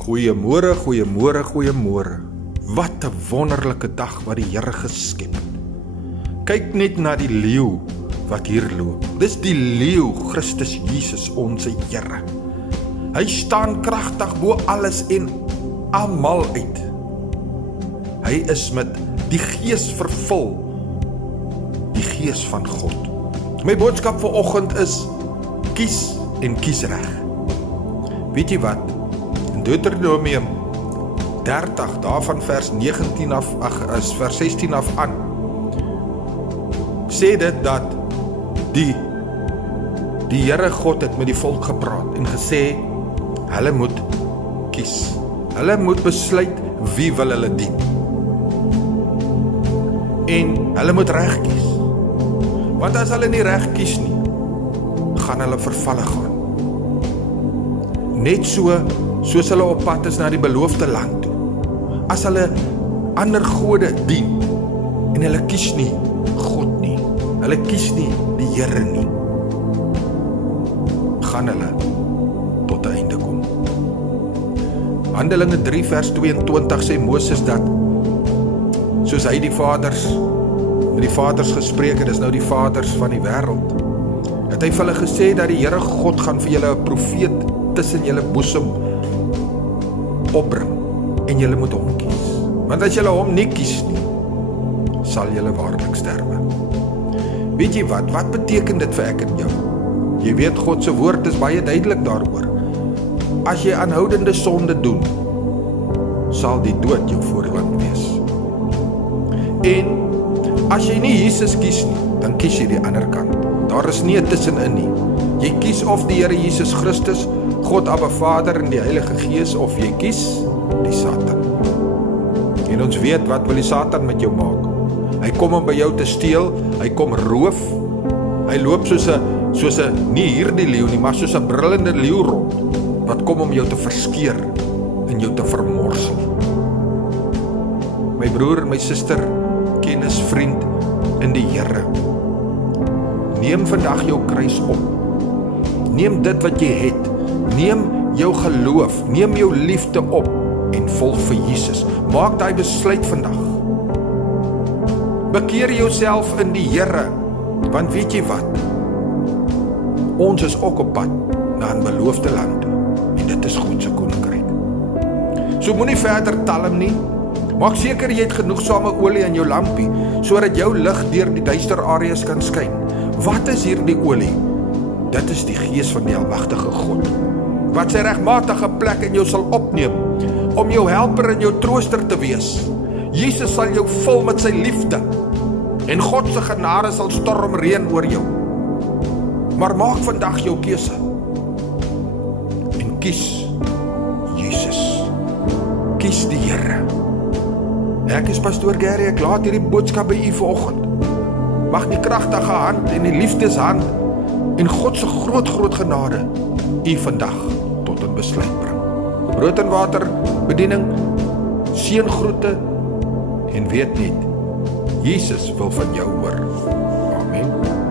Goeiemôre, goeiemôre, goeiemôre. Wat 'n wonderlike dag wat die Here geskep het. Kyk net na die leeu wat hier loop. Dis die leeu, Christus Jesus, ons Here. Hy staan kragtig bo alles en almal uit. Hy is met die Gees vervul, die Gees van God. My boodskap vir oggend is, kies en kies reg. Weet jy wat? In Deuteronomium 30, daarvan vers 19 af, vers 16 af aan, sê dit dat die Here God het met die volk gepraat en gesê, hulle moet kies. Hulle moet besluit wie wil hulle dien. En hulle moet reg kies. Want as hulle nie reg kies nie, gaan hulle vervalle gaan. Net soos hulle op pad is na die beloofde land toe. As hulle ander gode dien, en hulle kies nie God nie, hulle kies nie die Here nie, gaan hulle tot 'n einde kom. Handelinge 3 vers 22 sê Moses dat, soos hy met die vaders gespreek het, is nou die vaders van die wêreld, het hy vir hulle gesê dat die Here God gaan vir julle 'n profeet tussen julle boesem opbring, en julle moet hom kies. Want as julle hom nie kies nie, sal julle waarlik sterwe. Weet jy wat beteken dit vir ek en jou? Jy weet, God se woord is baie duidelik daaroor. As jy aanhoudende sonde doen, sal die dood jou voorland wees. En as jy nie Jesus kies nie, dan kies jy die ander kant. Daar is nie 'n tussenin nie. Jy kies of die Here Jesus Christus, God Abba Vader en die Heilige Gees, of jy kies die Satan. En ons weet, wat wil die Satan met jou maak? Hy kom om by jou te steel, hy kom roof, hy loop soos 'n nie hierdie leeu nie, maar soos 'n brullende leeu rond, wat kom om jou te verskeer en jou te vermorsel. My broer, my suster, kennis, vriend in die Here, neem vandag jou kruis op. Neem dit wat jy het, neem jou geloof, neem jou liefde op en volg vir Jesus. Maak daai besluit vandag. Bekeer jouself in die Here, want weet jy wat? Ons is ook op pad na 'n beloofde land, en dit is God se koninkryk. So moenie verder talm nie. Maak seker jy het genoegsame olie in jou lampie, sodat jou lig deur die duister areas kan skyn. Wat is hierdie olie? Dit is die Gees van die Almagtige God, wat sy regmatige plek in jou sal opneem, om jou helper en jou trooster te wees. Jesus sal jou vul met sy liefde, en God se genade sal stormreën oor jou. Maar maak vandag jou keuse, en kies Jesus. Kies die Here. Ek is pastoor Gary, ek laat hierdie boodskap by u vanoggend. Mag die kragtige hand en die liefdeshand en God se groot genade u vandag tot 'n besluit bring. Brood en water bediening, seëngroete, en weet net, Jesus wil van jou hoor.